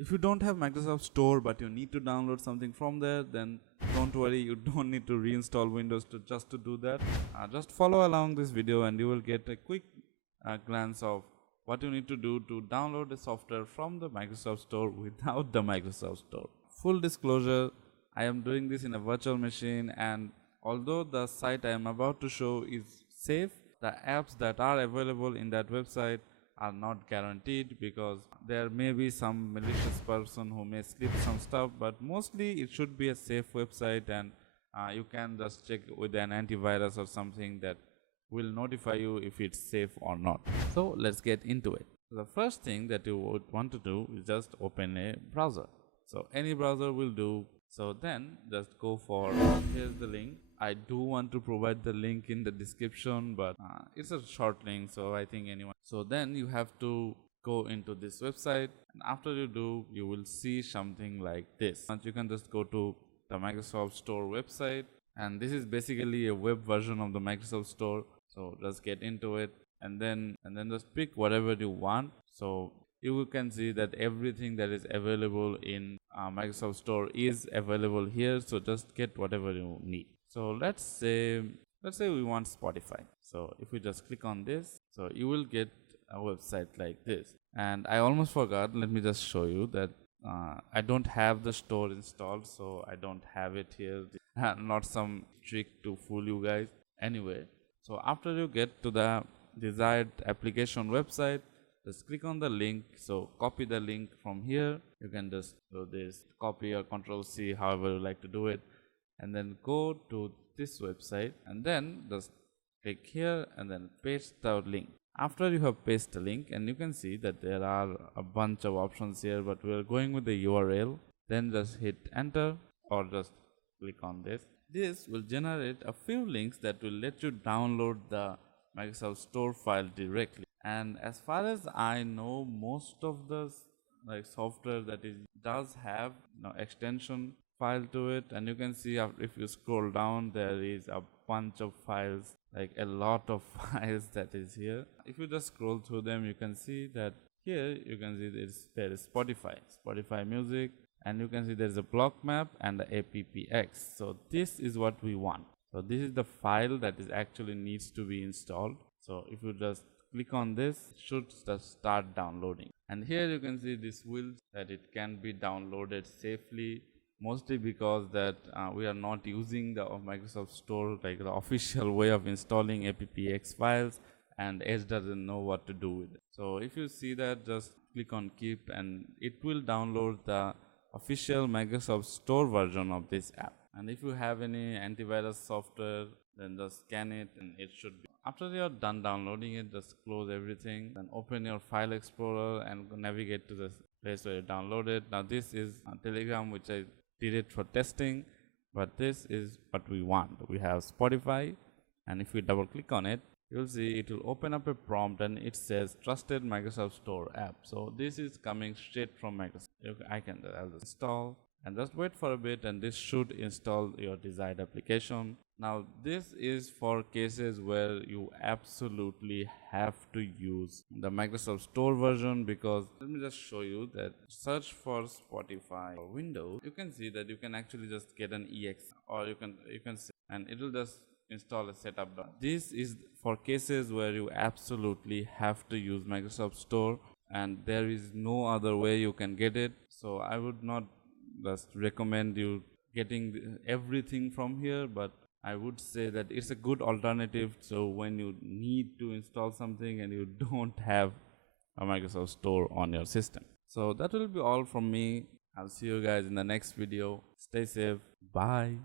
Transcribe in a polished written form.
If you don't have Microsoft Store but you need to download something from there, then don't worry, you don't need to reinstall Windows just to do that. Just follow along this video and you will get a quick glance of what you need to do to download the software from the Microsoft Store without the Microsoft Store. Full disclosure, I am doing this in a virtual machine, and although the site I am about to show is safe, the apps that are available in that website are not guaranteed, because there may be some malicious person who may slip some stuff, but mostly it should be a safe website, and you can just check with an antivirus or something that will notify you if it's safe or not. So let's get into it. The first thing that you would want to do is just open a browser. So any browser will do. So then just go for, here's the link. I do want to provide the link in the description, but it's a short link, so I think anyone. So then you have to go into this website, and after you do, you will see something like this. And you can just go to the Microsoft Store website, and this is basically a web version of the Microsoft Store. So just get into it, and then just pick whatever you want. So you can see that everything that is available in Microsoft Store is available here. So just get whatever you need. So let's say we want Spotify. So if we just click on this, so you will get a website like this. And I almost forgot, let me just show you that I don't have the store installed, so I don't have it here. Not some trick to fool you guys. Anyway, so after you get to the desired application website, just click on the link. So copy the link from here. You can just do this, copy or Control C, however you like to do it, and then go to this website, and then just click here and then paste the link. After you have pasted the link, and you can see that there are a bunch of options here, but we are going with the URL. Then just hit enter or just click on this. This will generate a few links that will let you download the Microsoft Store file directly. And as far as I know, most of the software that does have extension file to it, and you can see if you scroll down, there is a bunch of files, like a lot of files that is here. If you just scroll through them, you can see that here you can see there is Spotify music, and you can see there is a block map and the appx. So this is what we want. So this is the file that is actually needs to be installed. So if you just click on this, it should just start downloading, and here you can see this will that it can be downloaded safely, mostly because that we are not using the Microsoft Store like the official way of installing appx files, and Edge doesn't know what to do with it. So if you see that, just click on keep, and it will download the official Microsoft Store version of this app. And if you have any antivirus software, then just scan it and it should be. After you are done downloading it, just close everything, then open your file explorer and navigate to the place where you downloaded. Now this is Telegram, which I did it for testing, but this is what we want. We have Spotify, and if we double click on it, you'll see it will open up a prompt, and it says trusted Microsoft Store app. So this is coming straight from Microsoft. I'll just install and just wait for a bit, and this should install your desired application. Now this is for cases where you absolutely have to use the Microsoft Store version, because let me just show you that search for Spotify or Windows. You can see that you can actually just get an exe, or you can say, and it will just install a setup. This is for cases where you absolutely have to use Microsoft Store and there is no other way you can get it. So I would not just recommend you getting everything from here, but I would say that it's a good alternative. So when you need to install something and you don't have a Microsoft Store on your system. So that will be all from me. I'll see you guys in the next video. Stay safe. Bye.